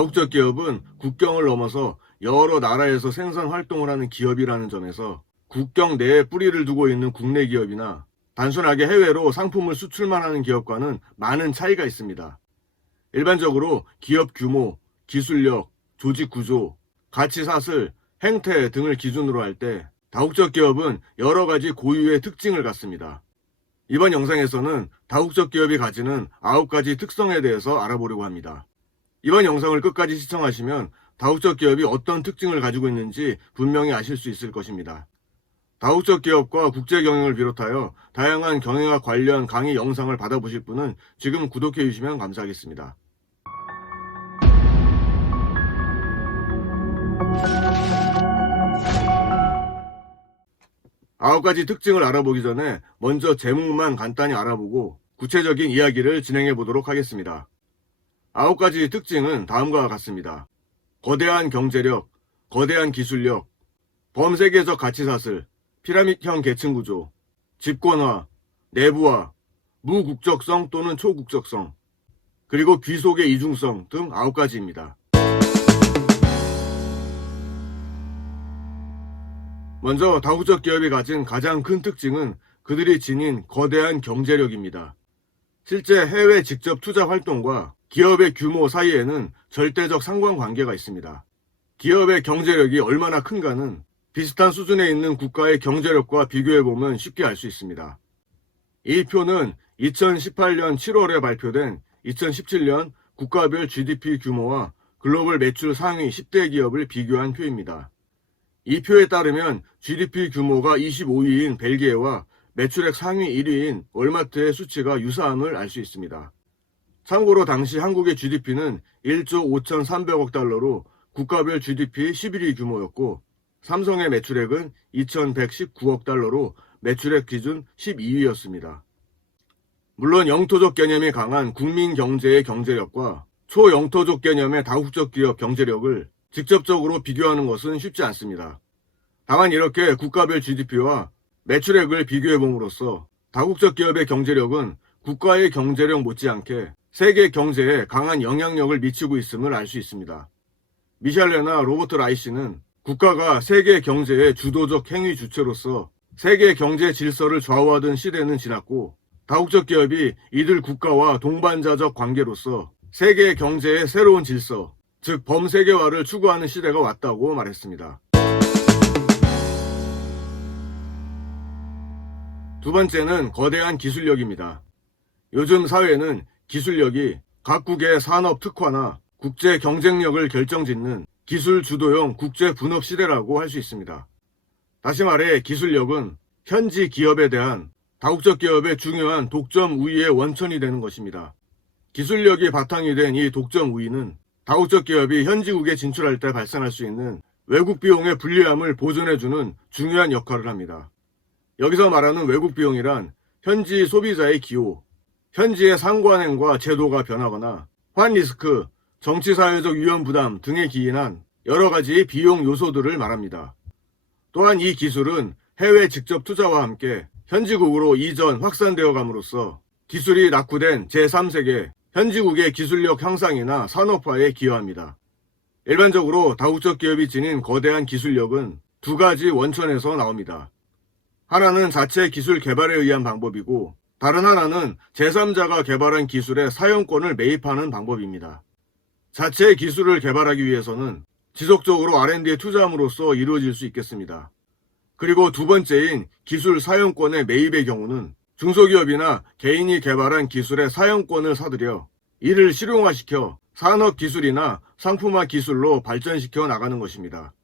다국적 기업은 국경을 넘어서 여러 나라에서 생산 활동을 하는 기업이라는 점에서 국경 내에 뿌리를 두고 있는 국내 기업이나 단순하게 해외로 상품을 수출만 하는 기업과는 많은 차이가 있습니다. 일반적으로 기업 규모, 기술력, 조직 구조, 가치 사슬, 행태 등을 기준으로 할 때 다국적 기업은 여러 가지 고유의 특징을 갖습니다. 이번 영상에서는 다국적 기업이 가지는 9가지 특성에 대해서 알아보려고 합니다. 이번 영상을 끝까지 시청하시면 다국적 기업이 어떤 특징을 가지고 있는지 분명히 아실 수 있을 것입니다. 다국적 기업과 국제 경영을 비롯하여 다양한 경영학 관련 강의 영상을 받아보실 분은 지금 구독해 주시면 감사하겠습니다. 9가지 특징을 알아보기 전에 먼저 제목만 간단히 알아보고 구체적인 이야기를 진행해 보도록 하겠습니다. 9가지 특징은 다음과 같습니다. 거대한 경제력, 거대한 기술력, 범세계적 가치사슬, 피라밋형 계층구조, 집권화, 내부화, 무국적성 또는 초국적성, 그리고 귀속의 이중성 등 9가지입니다. 먼저 다국적 기업이 가진 가장 큰 특징은 그들이 지닌 거대한 경제력입니다. 실제 해외 직접 투자 활동과 기업의 규모 사이에는 절대적 상관관계가 있습니다. 기업의 경제력이 얼마나 큰가는 비슷한 수준에 있는 국가의 경제력과 비교해보면 쉽게 알 수 있습니다. 이 표는 2018년 7월에 발표된 2017년 국가별 GDP 규모와 글로벌 매출 상위 10대 기업을 비교한 표입니다. 이 표에 따르면 GDP 규모가 25위인 벨기에와 매출액 상위 1위인 월마트의 수치가 유사함을 알 수 있습니다. 참고로 당시 한국의 GDP는 1조 5,300억 달러로 국가별 GDP 11위 규모였고 삼성의 매출액은 2,119억 달러로 매출액 기준 12위였습니다. 물론 영토적 개념이 강한 국민 경제의 경제력과 초영토적 개념의 다국적 기업 경제력을 직접적으로 비교하는 것은 쉽지 않습니다. 다만 이렇게 국가별 GDP와 매출액을 비교해봄으로써 다국적 기업의 경제력은 국가의 경제력 못지않게 세계 경제에 강한 영향력을 미치고 있음을 알 수 있습니다. 미샬레나 로버트 라이시는 국가가 세계 경제의 주도적 행위 주체로서 세계 경제 질서를 좌우하던 시대는 지났고 다국적 기업이 이들 국가와 동반자적 관계로서 세계 경제의 새로운 질서, 즉 범세계화를 추구하는 시대가 왔다고 말했습니다. 두 번째는 거대한 기술력입니다. 요즘 사회는 기술력이 각국의 산업 특화나 국제 경쟁력을 결정짓는 기술 주도형 국제 분업 시대라고 할 수 있습니다. 다시 말해 기술력은 현지 기업에 대한 다국적 기업의 중요한 독점 우위의 원천이 되는 것입니다. 기술력이 바탕이 된 이 독점 우위는 다국적 기업이 현지국에 진출할 때 발생할 수 있는 외국 비용의 불리함을 보존해주는 중요한 역할을 합니다. 여기서 말하는 외국 비용이란 현지 소비자의 기호, 현지의 상관행과 제도가 변하거나 환 리스크, 정치사회적 위험 부담 등에 기인한 여러 가지 비용 요소들을 말합니다. 또한 이 기술은 해외 직접 투자와 함께 현지국으로 이전 확산되어 감으로써 기술이 낙후된 제3세계 현지국의 기술력 향상이나 산업화에 기여합니다. 일반적으로 다국적 기업이 지닌 거대한 기술력은 두 가지 원천에서 나옵니다. 하나는 자체 기술 개발에 의한 방법이고 다른 하나는 제3자가 개발한 기술의 사용권을 매입하는 방법입니다. 자체 기술을 개발하기 위해서는 지속적으로 R&D에 투자함으로써 이루어질 수 있겠습니다. 그리고 두 번째인 기술 사용권의 매입의 경우는 중소기업이나 개인이 개발한 기술의 사용권을 사들여 이를 실용화시켜 산업기술이나 상품화 기술로 발전시켜 나가는 것입니다.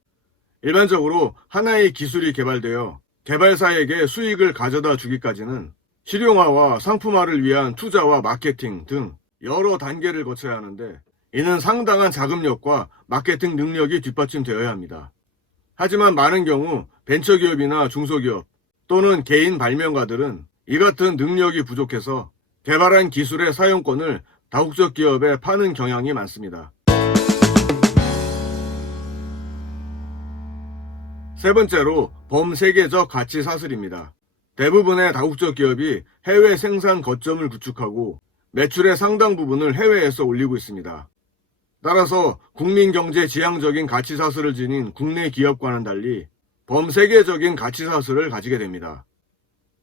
일반적으로 하나의 기술이 개발되어 개발사에게 수익을 가져다 주기까지는 실용화와 상품화를 위한 투자와 마케팅 등 여러 단계를 거쳐야 하는데 이는 상당한 자금력과 마케팅 능력이 뒷받침되어야 합니다. 하지만 많은 경우 벤처기업이나 중소기업 또는 개인 발명가들은 이 같은 능력이 부족해서 개발한 기술의 사용권을 다국적 기업에 파는 경향이 많습니다. 세 번째로 범세계적 가치 사슬입니다. 대부분의 다국적 기업이 해외 생산 거점을 구축하고 매출의 상당 부분을 해외에서 올리고 있습니다. 따라서 국민경제 지향적인 가치사슬을 지닌 국내 기업과는 달리 범세계적인 가치사슬을 가지게 됩니다.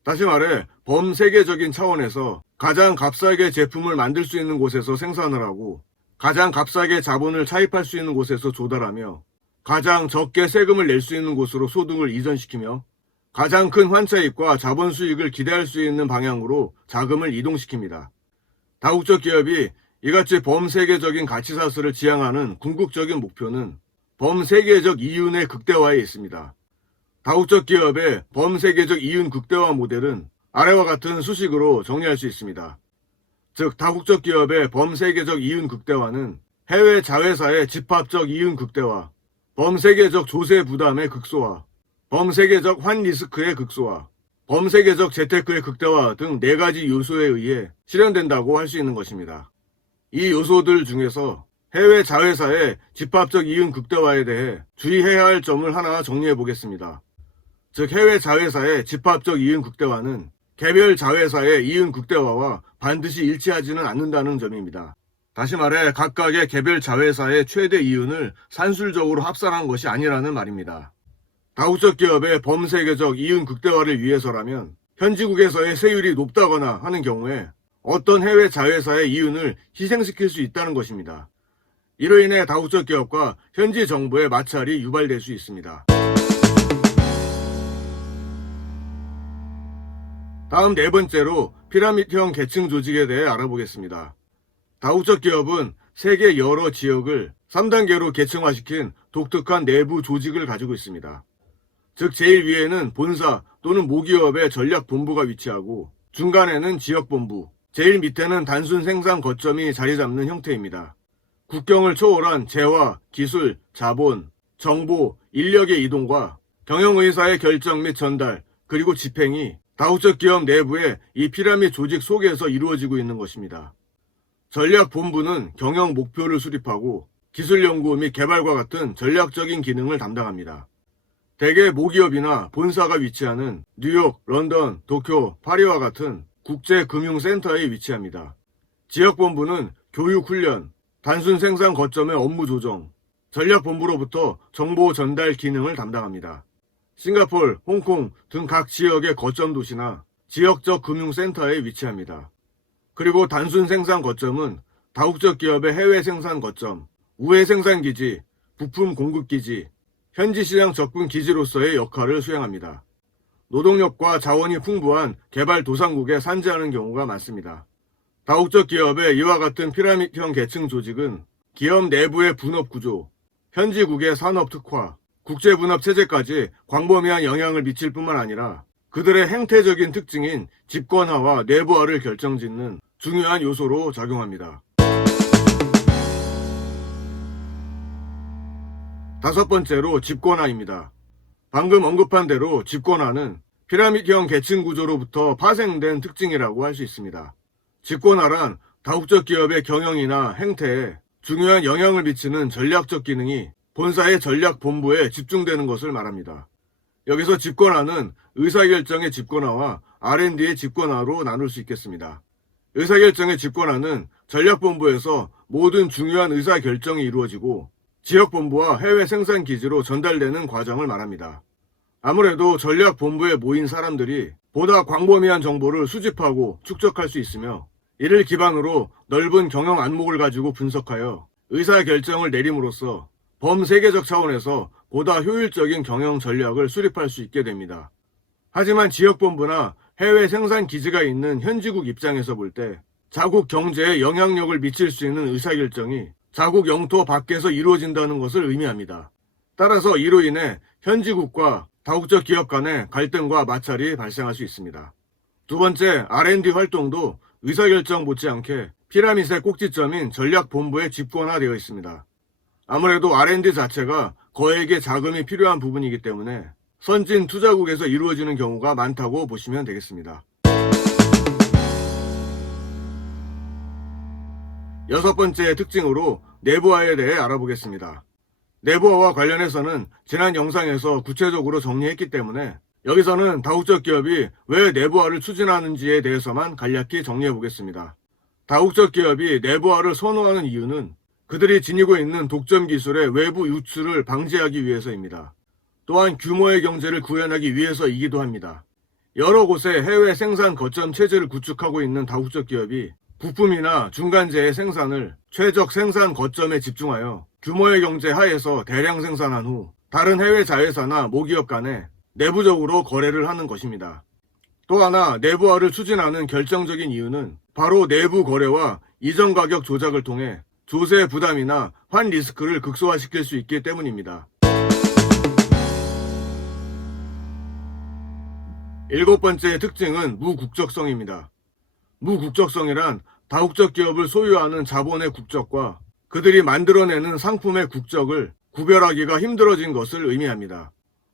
다시 말해 범세계적인 차원에서 가장 값싸게 제품을 만들 수 있는 곳에서 생산을 하고 가장 값싸게 자본을 차입할 수 있는 곳에서 조달하며 가장 적게 세금을 낼 수 있는 곳으로 소득을 이전시키며 가장 큰 환차익과 자본 수익을 기대할 수 있는 방향으로 자금을 이동시킵니다. 다국적 기업이 이같이 범세계적인 가치사슬을 지향하는 궁극적인 목표는 범세계적 이윤의 극대화에 있습니다. 다국적 기업의 범세계적 이윤 극대화 모델은 아래와 같은 수식으로 정리할 수 있습니다. 즉, 다국적 기업의 범세계적 이윤 극대화는 해외 자회사의 집합적 이윤 극대화, 범세계적 조세 부담의 극소화, 범세계적 환 리스크의 극소화, 범세계적 재테크의 극대화 등 4가지 요소에 의해 실현된다고 할 수 있는 것입니다. 이 요소들 중에서 해외 자회사의 집합적 이윤 극대화에 대해 주의해야 할 점을 하나 정리해 보겠습니다. 즉, 해외 자회사의 집합적 이윤 극대화는 개별 자회사의 이윤 극대화와 반드시 일치하지는 않는다는 점입니다. 다시 말해 각각의 개별 자회사의 최대 이윤을 산술적으로 합산한 것이 아니라는 말입니다. 다국적 기업의 범세계적 이윤 극대화를 위해서라면 현지국에서의 세율이 높다거나 하는 경우에 어떤 해외 자회사의 이윤을 희생시킬 수 있다는 것입니다. 이로 인해 다국적 기업과 현지 정부의 마찰이 유발될 수 있습니다. 다음 4번째로 피라미드형 계층 조직에 대해 알아보겠습니다. 다국적 기업은 세계 여러 지역을 3단계로 계층화시킨 독특한 내부 조직을 가지고 있습니다. 즉, 제일 위에는 본사 또는 모기업의 전략본부가 위치하고 중간에는 지역본부, 제일 밑에는 단순 생산 거점이 자리 잡는 형태입니다. 국경을 초월한 재화, 기술, 자본, 정보, 인력의 이동과 경영의사의 결정 및 전달, 그리고 집행이 다국적 기업 내부의 이 피라미드 조직 속에서 이루어지고 있는 것입니다. 전략본부는 경영 목표를 수립하고 기술연구 및 개발과 같은 전략적인 기능을 담당합니다. 대개 모기업이나 본사가 위치하는 뉴욕, 런던, 도쿄, 파리와 같은 국제금융센터에 위치합니다. 지역본부는 교육훈련, 단순 생산 거점의 업무 조정, 전략본부로부터 정보 전달 기능을 담당합니다. 싱가포르, 홍콩 등 각 지역의 거점 도시나 지역적 금융센터에 위치합니다. 그리고 단순 생산 거점은 다국적 기업의 해외 생산 거점, 우회 생산기지, 부품 공급기지, 현지 시장 접근 기지로서의 역할을 수행합니다. 노동력과 자원이 풍부한 개발 도상국에 산재하는 경우가 많습니다. 다국적 기업의 이와 같은 피라미드형 계층 조직은 기업 내부의 분업 구조, 현지국의 산업 특화, 국제분업 체제까지 광범위한 영향을 미칠 뿐만 아니라 그들의 행태적인 특징인 집권화와 내부화를 결정짓는 중요한 요소로 작용합니다. 5번째로 집권화입니다. 방금 언급한 대로 집권화는 피라미드형 계층 구조로부터 파생된 특징이라고 할 수 있습니다. 집권화란 다국적 기업의 경영이나 행태에 중요한 영향을 미치는 전략적 기능이 본사의 전략본부에 집중되는 것을 말합니다. 여기서 집권화는 의사결정의 집권화와 R&D의 집권화로 나눌 수 있겠습니다. 의사결정의 집권화는 전략본부에서 모든 중요한 의사결정이 이루어지고 지역본부와 해외 생산기지로 전달되는 과정을 말합니다. 아무래도 전략본부에 모인 사람들이 보다 광범위한 정보를 수집하고 축적할 수 있으며 이를 기반으로 넓은 경영 안목을 가지고 분석하여 의사결정을 내림으로써 범세계적 차원에서 보다 효율적인 경영 전략을 수립할 수 있게 됩니다. 하지만 지역본부나 해외 생산기지가 있는 현지국 입장에서 볼 때 자국 경제에 영향력을 미칠 수 있는 의사결정이 자국 영토 밖에서 이루어진다는 것을 의미합니다. 따라서 이로 인해 현지국과 다국적 기업 간의 갈등과 마찰이 발생할 수 있습니다. 2번째, R&D 활동도 의사결정 못지않게 피라미드의 꼭지점인 전략본부에 집권화되어 있습니다. 아무래도 R&D 자체가 거액의 자금이 필요한 부분이기 때문에 선진 투자국에서 이루어지는 경우가 많다고 보시면 되겠습니다. 6번째 특징으로 내부화에 대해 알아보겠습니다. 내부화와 관련해서는 지난 영상에서 구체적으로 정리했기 때문에 여기서는 다국적 기업이 왜 내부화를 추진하는지에 대해서만 간략히 정리해 보겠습니다. 다국적 기업이 내부화를 선호하는 이유는 그들이 지니고 있는 독점 기술의 외부 유출을 방지하기 위해서입니다. 또한 규모의 경제를 구현하기 위해서이기도 합니다. 여러 곳에 해외 생산 거점 체제를 구축하고 있는 다국적 기업이 부품이나 중간재의 생산을 최적 생산 거점에 집중하여 규모의 경제 하에서 대량 생산한 후 다른 해외 자회사나 모기업 간에 내부적으로 거래를 하는 것입니다. 또 하나 내부화를 추진하는 결정적인 이유는 바로 내부 거래와 이전 가격 조작을 통해 조세 부담이나 환 리스크를 극소화시킬 수 있기 때문입니다. 일곱 번째 특징은 무국적성입니다. 무국적성이란 다국적 기업을 소유하는 자본의 국적과 그들이 만들어내는 상품의 국적을 구별하기가 힘들어진 것을 의미합니다.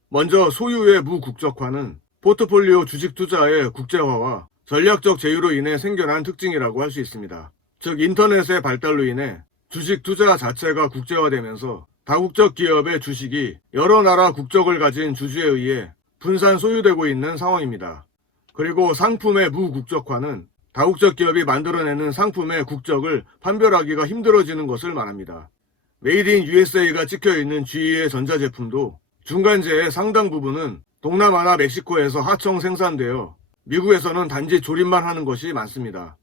먼저 소유의 무국적화는 포트폴리오 주식 투자의 국제화와 전략적 제휴로 인해 생겨난 특징이라고 할 수 있습니다. 즉 인터넷의 발달로 인해 주식 투자 자체가 국제화되면서 다국적 기업의 주식이 여러 나라 국적을 가진 주주에 의해 분산 소유되고 있는 상황입니다. 그리고 상품의 무국적화는 다국적 기업이 만들어내는 상품의 국적을 판별하기가 힘들어지는 것을 말합니다. 메이드 인 USA가 찍혀있는 GE의 전자제품도 중간재의 상당 부분은 동남아나 멕시코에서 하청 생산되어 미국에서는 단지 조립만 하는 것이 많습니다.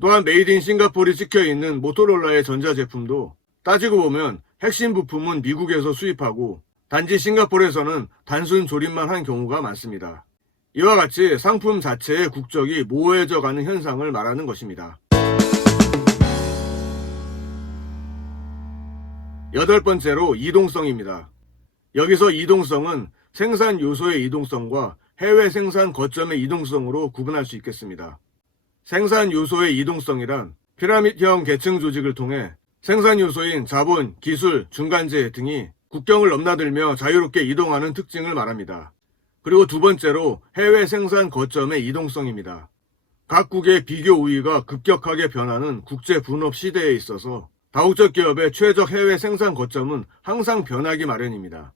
또한 메이드 인 싱가포르이 찍혀있는 모토로라의 전자제품도 따지고 보면 핵심 부품은 미국에서 수입하고 단지 싱가포르에서는 단순 조립만 한 경우가 많습니다. 이와 같이 상품 자체의 국적이 모호해져 가는 현상을 말하는 것입니다. 여덟 번째로 이동성입니다. 여기서 이동성은 생산 요소의 이동성과 해외 생산 거점의 이동성으로 구분할 수 있겠습니다. 생산 요소의 이동성이란 피라밋형 계층 조직을 통해 생산 요소인 자본, 기술, 중간재 등이 국경을 넘나들며 자유롭게 이동하는 특징을 말합니다. 그리고 두 번째로 해외 생산 거점의 이동성입니다. 각국의 비교 우위가 급격하게 변하는 국제 분업 시대에 있어서 다국적 기업의 최적 해외 생산 거점은 항상 변하기 마련입니다.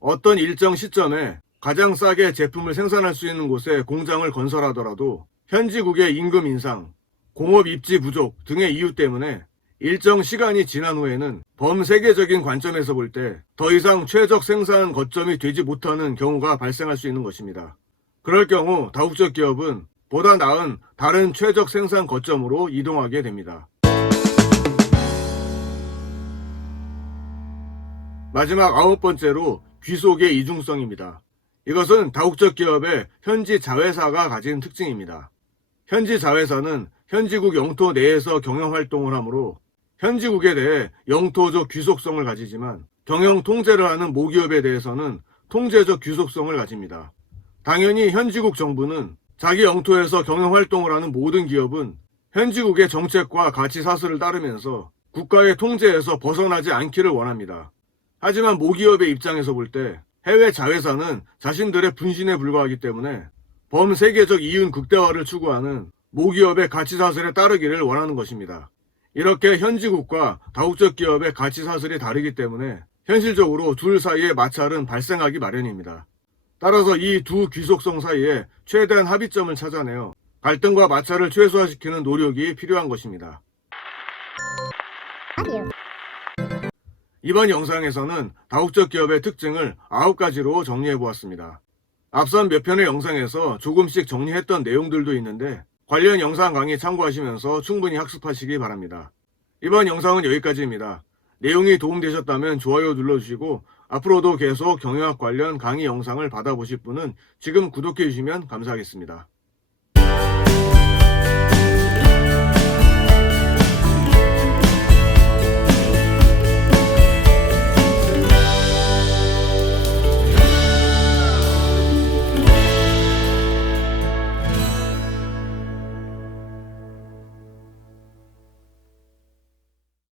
어떤 일정 시점에 가장 싸게 제품을 생산할 수 있는 곳에 공장을 건설하더라도 현지국의 임금 인상, 공업 입지 부족 등의 이유 때문에 일정 시간이 지난 후에는 범세계적인 관점에서 볼 때 더 이상 최적 생산 거점이 되지 못하는 경우가 발생할 수 있는 것입니다. 그럴 경우 다국적 기업은 보다 나은 다른 최적 생산 거점으로 이동하게 됩니다. 마지막 아홉 번째로 귀속의 이중성입니다. 이것은 다국적 기업의 현지 자회사가 가진 특징입니다. 현지 자회사는 현지국 영토 내에서 경영 활동을 하므로 현지국에 대해 영토적 귀속성을 가지지만 경영 통제를 하는 모기업에 대해서는 통제적 귀속성을 가집니다. 당연히 현지국 정부는 자기 영토에서 경영 활동을 하는 모든 기업은 현지국의 정책과 가치 사슬을 따르면서 국가의 통제에서 벗어나지 않기를 원합니다. 하지만 모기업의 입장에서 볼 때 해외 자회사는 자신들의 분신에 불과하기 때문에 범세계적 이윤 극대화를 추구하는 모기업의 가치 사슬에 따르기를 원하는 것입니다. 이렇게 현지국과 다국적 기업의 가치 사슬이 다르기 때문에 현실적으로 둘 사이의 마찰은 발생하기 마련입니다. 따라서 이 두 귀속성 사이에 최대한 합의점을 찾아내어 갈등과 마찰을 최소화시키는 노력이 필요한 것입니다. 이번 영상에서는 다국적 기업의 특징을 9가지로 정리해보았습니다. 앞선 몇 편의 영상에서 조금씩 정리했던 내용들도 있는데 관련 영상 강의 참고하시면서 충분히 학습하시기 바랍니다. 이번 영상은 여기까지입니다. 내용이 도움되셨다면 좋아요 눌러주시고 앞으로도 계속 경영학 관련 강의 영상을 받아보실 분은 지금 구독해주시면 감사하겠습니다.